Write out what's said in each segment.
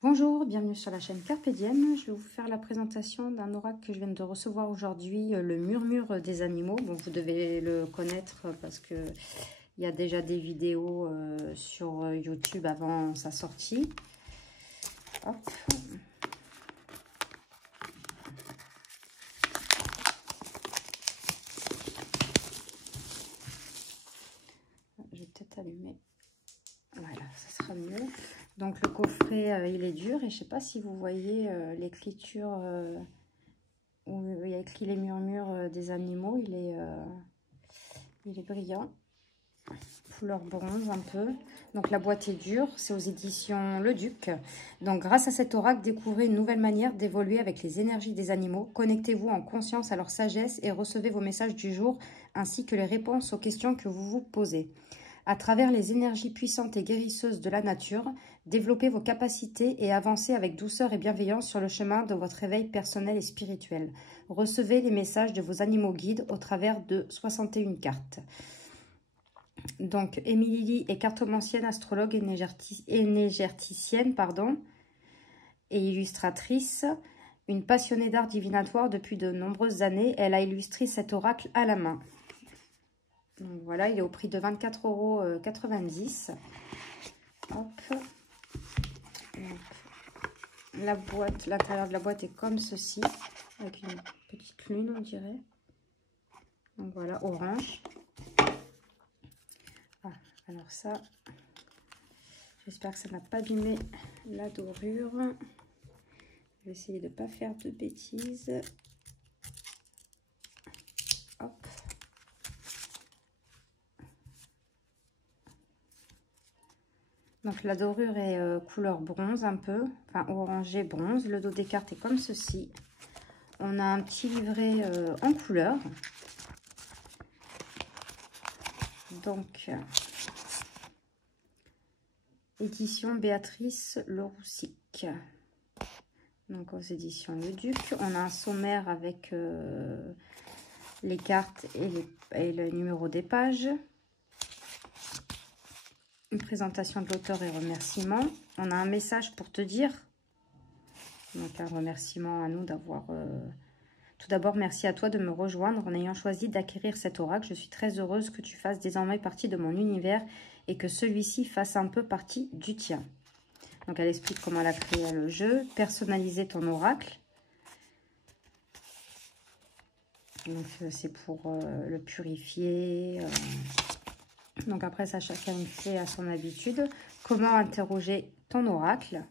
Bonjour, bienvenue sur la chaîne Carpe Diem. Je vais vous faire la présentation d'un oracle que je viens de recevoir aujourd'hui, le murmure des animaux. Bon, vous devez le connaître parce que il y a déjà des vidéos sur YouTube avant sa sortie. Hop. Je vais peut-être allumer. Voilà, ça sera mieux. Donc le coffret, il est dur et je ne sais pas si vous voyez l'écriture où il y a écrit les murmures des animaux. Il est brillant, couleur bronze un peu. Donc la boîte est dure, c'est aux éditions Le Duc. Donc grâce à cet oracle, découvrez une nouvelle manière d'évoluer avec les énergies des animaux. Connectez-vous en conscience à leur sagesse et recevez vos messages du jour ainsi que les réponses aux questions que vous vous posez. À travers les énergies puissantes et guérisseuses de la nature, développez vos capacités et avancez avec douceur et bienveillance sur le chemin de votre éveil personnel et spirituel. Recevez les messages de vos animaux guides au travers de 61 cartes. Donc, Émilie Lee est cartomancienne, astrologue, énergéticienne, et illustratrice. Une passionnée d'art divinatoire depuis de nombreuses années, elle a illustré cet oracle à la main. Donc voilà, il est au prix de 24,90 €. Hop. Donc, la boîte, l'intérieur de la boîte est comme ceci, avec une petite lune, on dirait. Donc voilà, orange. Ah, alors ça, j'espère que ça n'a pas abîmé la dorure. Je vais essayer de ne pas faire de bêtises. Hop. Donc la dorure est couleur bronze un peu, enfin orangé bronze. Le dos des cartes est comme ceci. On a un petit livret en couleur. Donc, édition Béatrice Le Roussic. Donc aux éditions Le Duc. On a un sommaire avec les cartes et le numéro des pages. Une présentation de l'auteur et remerciements. On a un message pour te dire. Donc un remerciement à nous d'avoir... Tout d'abord, merci à toi de me rejoindre en ayant choisi d'acquérir cet oracle. Je suis très heureuse que tu fasses désormais partie de mon univers et que celui-ci fasse un peu partie du tien. Donc elle explique comment elle a créé le jeu. Personnaliser ton oracle. Donc c'est pour le purifier. Donc après ça, chacun fait à son habitude. Comment interroger ton oracle.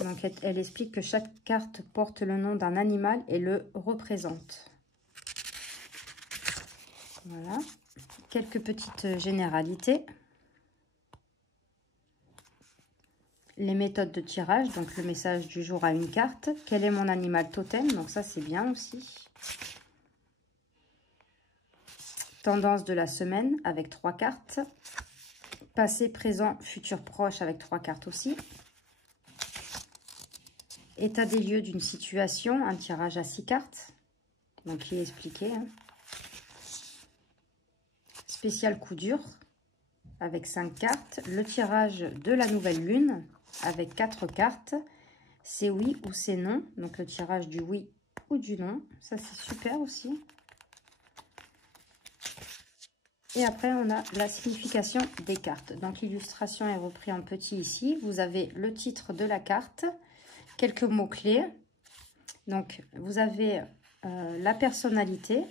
Donc elle explique que chaque carte porte le nom d'un animal et le représente. Voilà. Quelques petites généralités. Les méthodes de tirage, donc le message du jour à une carte. Quel est mon animal totem? Donc ça c'est bien aussi. Tendance de la semaine avec 3 cartes. Passé, présent, futur proche avec 3 cartes aussi. État des lieux d'une situation, un tirage à 6 cartes. Donc il est expliqué. Hein. Spécial coup dur avec 5 cartes. Le tirage de la nouvelle lune avec 4 cartes. C'est oui ou c'est non. Donc le tirage du oui ou du non. Ça c'est super aussi. Et après, on a la signification des cartes. Donc, l'illustration est reprise en petit ici. Vous avez le titre de la carte, quelques mots-clés. Donc, vous avez la personnalité,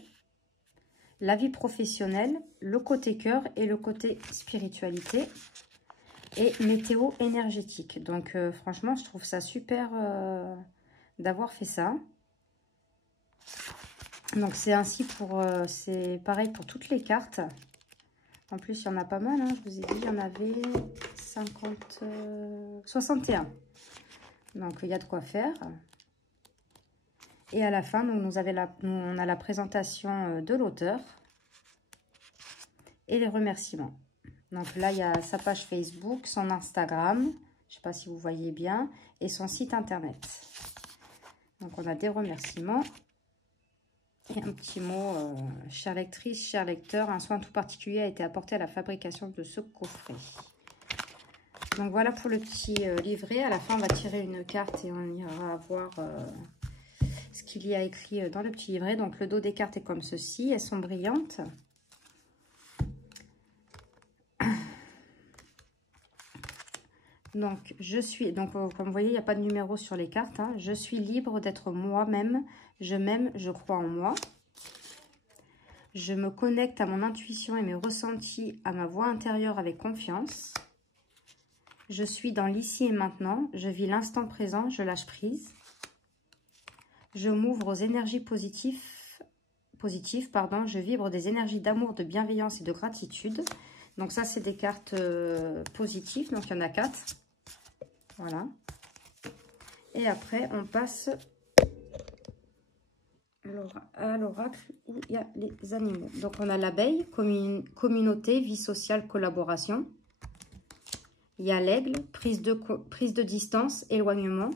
la vie professionnelle, le côté cœur et le côté spiritualité. Et météo énergétique. Donc, franchement, je trouve ça super d'avoir fait ça. Donc, c'est ainsi pour... c'est pareil pour toutes les cartes. En plus, il y en a pas mal, hein. Je vous ai dit, il y en avait 61. Donc, il y a de quoi faire. Et à la fin, on a la présentation de l'auteur et les remerciements. Donc là, il y a sa page Facebook, son Instagram, je ne sais pas si vous voyez bien, et son site internet. Donc, on a des remerciements. Et un petit mot, chère lectrice, cher lecteur, un soin tout particulier a été apporté à la fabrication de ce coffret. Donc voilà pour le petit livret. À la fin, on va tirer une carte et on ira voir ce qu'il y a écrit dans le petit livret. Donc le dos des cartes est comme ceci. Elles sont brillantes. Donc, comme vous voyez, il n'y a pas de numéro sur les cartes. Hein. Je suis libre d'être moi-même. Je m'aime, je crois en moi. Je me connecte à mon intuition et mes ressentis, à ma voix intérieure avec confiance. Je suis dans l'ici et maintenant. Je vis l'instant présent, je lâche prise. Je m'ouvre aux énergies positives. Je vibre des énergies d'amour, de bienveillance et de gratitude. Donc ça, c'est des cartes positives. Donc, il y en a 4. Voilà. Et après, on passe à l'oracle où il y a les animaux. Donc, on a l'abeille, communauté, vie sociale, collaboration. Il y a l'aigle, prise de distance, éloignement.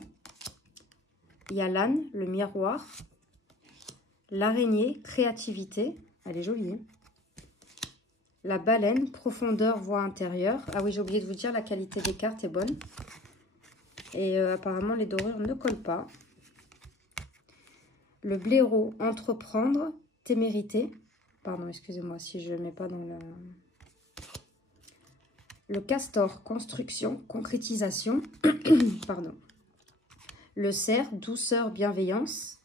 Il y a l'âne, le miroir. L'araignée, créativité. Elle est jolie, hein? La baleine, profondeur, voix intérieure. Ah oui, j'ai oublié de vous dire, la qualité des cartes est bonne. Et apparemment, les dorures ne collent pas. Le blaireau, entreprendre, témérité. Pardon, excusez-moi si je ne mets pas dans le... Le castor, construction, concrétisation. Pardon. Le cerf, douceur, bienveillance.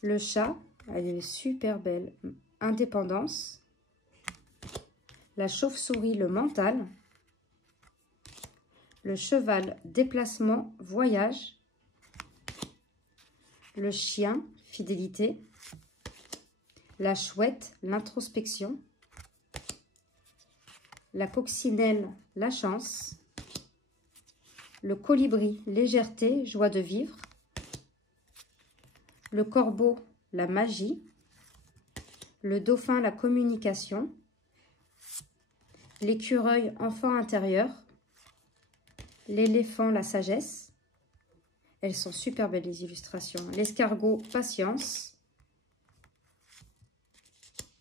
Le chat, elle est super belle, indépendance. La chauve-souris, le mental. Le cheval, déplacement, voyage. Le chien, fidélité. La chouette, l'introspection. La coccinelle, la chance. Le colibri, légèreté, joie de vivre. Le corbeau, la magie. Le dauphin, la communication. L'écureuil, enfant intérieur. L'éléphant, la sagesse. Elles sont super belles, les illustrations. L'escargot, patience.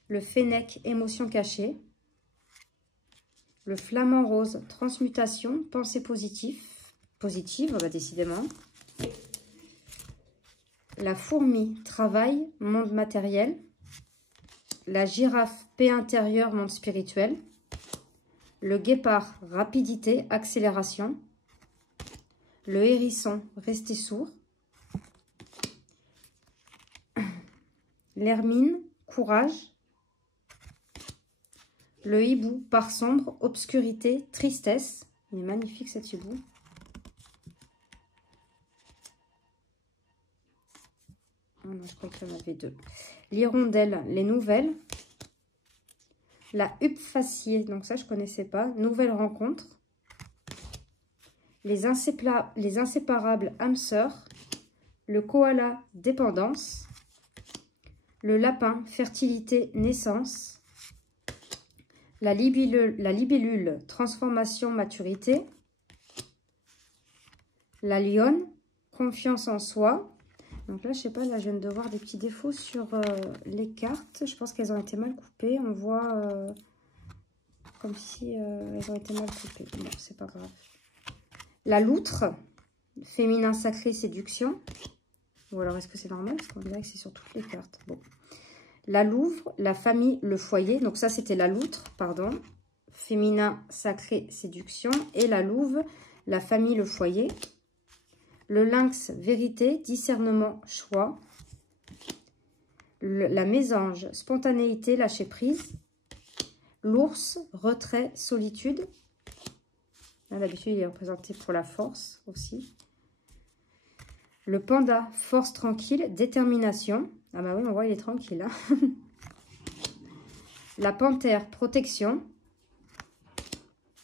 Le fennec, émotion cachée. Le flamant rose, transmutation, pensée positive, bah décidément. La fourmi, travail, monde matériel. La girafe, paix intérieure, monde spirituel. Le guépard, rapidité, accélération. Le hérisson, rester sourd. L'hermine, courage. Le hibou, part sombre, obscurité, tristesse. Il est magnifique cet hibou. Oh non, je crois qu'il y en avait 2. L'hirondelle, les nouvelles. La huppe faciée, donc ça je ne connaissais pas. Nouvelle rencontre. Les inséparables âmes sœurs. Le koala, dépendance. Le lapin, fertilité, naissance. La libellule, transformation, maturité. La lionne, confiance en soi. Donc là, je sais pas, là, je viens de voir des petits défauts sur les cartes. Je pense qu'elles ont été mal coupées. On voit comme si elles ont été mal coupées. Bon, c'est pas grave. La loutre, féminin sacré, séduction. Ou alors, est-ce que c'est normal? Parce qu'on dirait que c'est sur toutes les cartes. Bon. La louve, la famille, le foyer. Donc ça, c'était la loutre, pardon. Féminin, sacré, séduction. Et la louve, la famille, le foyer. Le lynx, vérité, discernement, choix. La mésange, spontanéité, lâcher prise. L'ours, retrait, solitude. D'habitude, il est représenté pour la force aussi. Le panda, force tranquille, détermination. Ah bah oui, on voit, il est tranquille. Hein. La panthère, protection.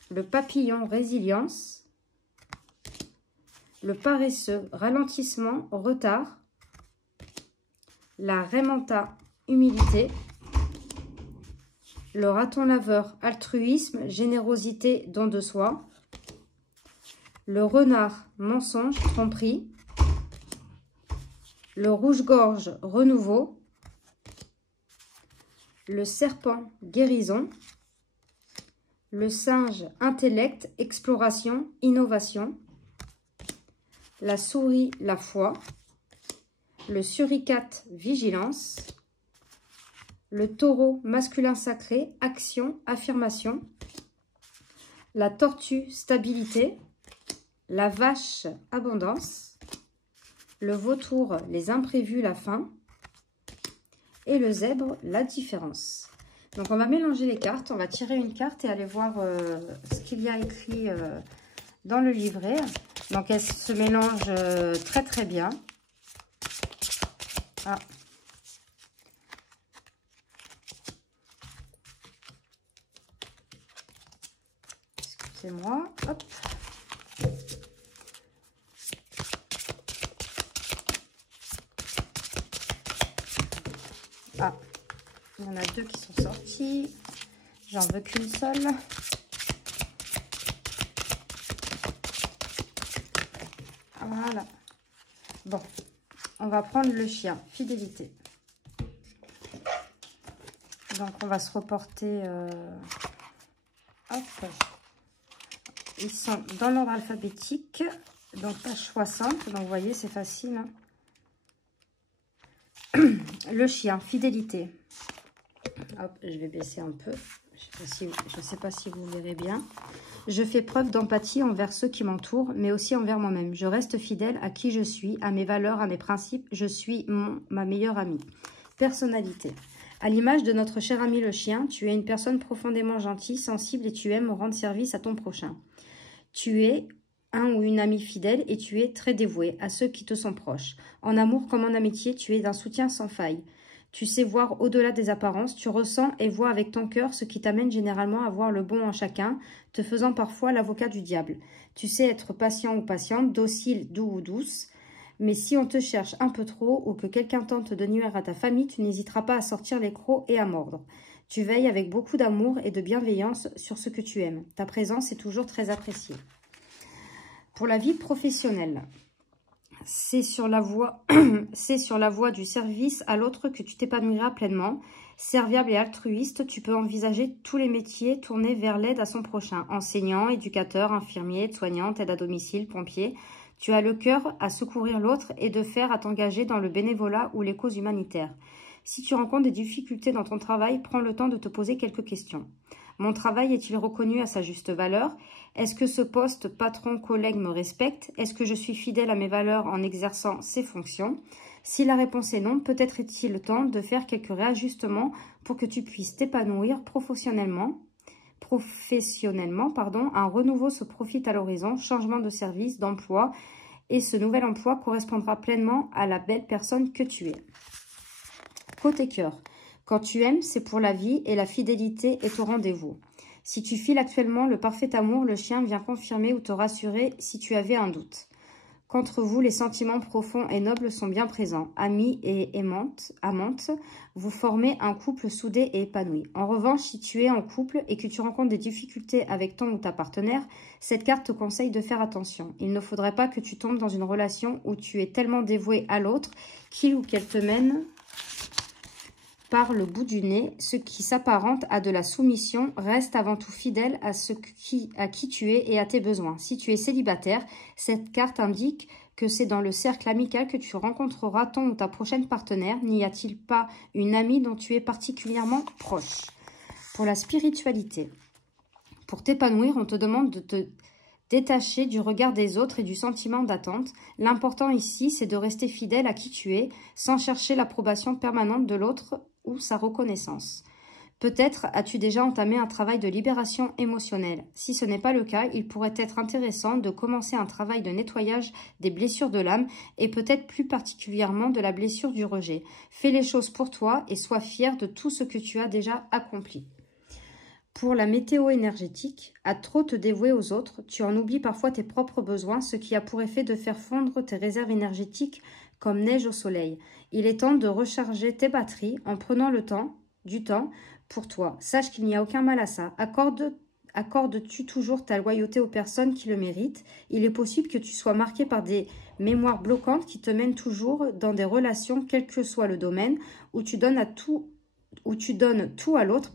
Le papillon, résilience. Le paresseux, ralentissement, retard. La raimanta, humilité. Le raton laveur, altruisme, générosité, don de soi. Le renard, mensonge, tromperie. Le rouge-gorge, renouveau. Le serpent, guérison. Le singe, intellect, exploration, innovation. La souris, la foi. Le suricate, vigilance. Le taureau, masculin sacré, action, affirmation. La tortue, stabilité. La vache, abondance. Le vautour, les imprévus, la faim. Et le zèbre, la différence. Donc, on va mélanger les cartes. On va tirer une carte et aller voir ce qu'il y a écrit dans le livret. Donc, elles se mélangent très, très bien. Ah. Excusez-moi. Hop. Ah. Il y en a deux qui sont sortis. J'en veux qu'une seule. Voilà. Bon. On va prendre le chien. Fidélité. Donc, on va se reporter. Hop. Ils sont dans l'ordre alphabétique. Donc, page 60. Donc, vous voyez, c'est facile. Le chien. Fidélité. Hop, je vais baisser un peu. Je ne sais pas si vous verrez bien. Je fais preuve d'empathie envers ceux qui m'entourent, mais aussi envers moi-même. Je reste fidèle à qui je suis, à mes valeurs, à mes principes. Je suis ma meilleure amie. Personnalité. À l'image de notre cher ami le chien, tu es une personne profondément gentille, sensible et tu aimes rendre service à ton prochain. Tu es un ou une amie fidèle et tu es très dévoué à ceux qui te sont proches. En amour comme en amitié, tu es d'un soutien sans faille. Tu sais voir au-delà des apparences, tu ressens et vois avec ton cœur ce qui t'amène généralement à voir le bon en chacun, te faisant parfois l'avocat du diable. Tu sais être patient ou patiente, docile, doux ou douce, mais si on te cherche un peu trop ou que quelqu'un tente de nuire à ta famille, tu n'hésiteras pas à sortir les crocs et à mordre. Tu veilles avec beaucoup d'amour et de bienveillance sur ce que tu aimes. Ta présence est toujours très appréciée. Pour la vie professionnelle, c'est sur la voie du service à l'autre que tu t'épanouiras pleinement. Serviable et altruiste, tu peux envisager tous les métiers tournés vers l'aide à son prochain. Enseignant, éducateur, infirmier, aide-soignante, aide à domicile, pompier. Tu as le cœur à secourir l'autre et de faire à t'engager dans le bénévolat ou les causes humanitaires. Si tu rencontres des difficultés dans ton travail, prends le temps de te poser quelques questions. Mon travail est-il reconnu à sa juste valeur? Est-ce que ce poste, patron, collègue me respecte? Est-ce que je suis fidèle à mes valeurs en exerçant ces fonctions? Si la réponse est non, peut-être est-il temps de faire quelques réajustements pour que tu puisses t'épanouir professionnellement. Un renouveau se profile à l'horizon, changement de service, d'emploi, et ce nouvel emploi correspondra pleinement à la belle personne que tu es. Côté cœur, quand tu aimes, c'est pour la vie et la fidélité est au rendez-vous. Si tu files actuellement le parfait amour, le chien vient confirmer ou te rassurer si tu avais un doute. Qu'entre vous, les sentiments profonds et nobles sont bien présents. Amis et amantes, vous formez un couple soudé et épanoui. En revanche, si tu es en couple et que tu rencontres des difficultés avec ton ou ta partenaire, cette carte te conseille de faire attention. Il ne faudrait pas que tu tombes dans une relation où tu es tellement dévoué à l'autre qu'il ou qu'elle te mène par le bout du nez. Ce qui s'apparente à de la soumission reste avant tout fidèle à qui tu es et à tes besoins. Si tu es célibataire, cette carte indique que c'est dans le cercle amical que tu rencontreras ton ou ta prochaine partenaire. N'y a-t-il pas une amie dont tu es particulièrement proche? Pour la spiritualité, pour t'épanouir, on te demande de te détacher du regard des autres et du sentiment d'attente. L'important ici, c'est de rester fidèle à qui tu es, sans chercher l'approbation permanente de l'autre ou sa reconnaissance. Peut-être as-tu déjà entamé un travail de libération émotionnelle. Si ce n'est pas le cas, il pourrait être intéressant de commencer un travail de nettoyage des blessures de l'âme et peut-être plus particulièrement de la blessure du rejet. Fais les choses pour toi et sois fier de tout ce que tu as déjà accompli. Pour la météo énergétique, à trop te dévouer aux autres, tu en oublies parfois tes propres besoins, ce qui a pour effet de faire fondre tes réserves énergétiques comme neige au soleil. Il est temps de recharger tes batteries en prenant du temps pour toi. Sache qu'il n'y a aucun mal à ça. Accordes-tu toujours ta loyauté aux personnes qui le méritent? Il est possible que tu sois marqué par des mémoires bloquantes qui te mènent toujours dans des relations, quel que soit le domaine, où tu donnes tout à l'autre,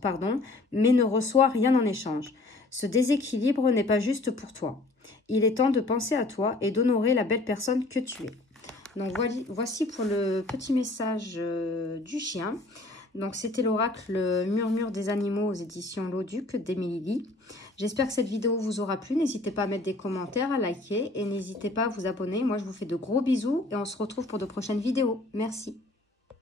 mais ne reçois rien en échange. Ce déséquilibre n'est pas juste pour toi. Il est temps de penser à toi et d'honorer la belle personne que tu es. Donc voici pour le petit message du chien. Donc c'était l'oracle Murmure des animaux aux éditions L'Auduc d'Émilie. J'espère que cette vidéo vous aura plu. N'hésitez pas à mettre des commentaires, à liker et n'hésitez pas à vous abonner. Moi je vous fais de gros bisous et on se retrouve pour de prochaines vidéos. Merci.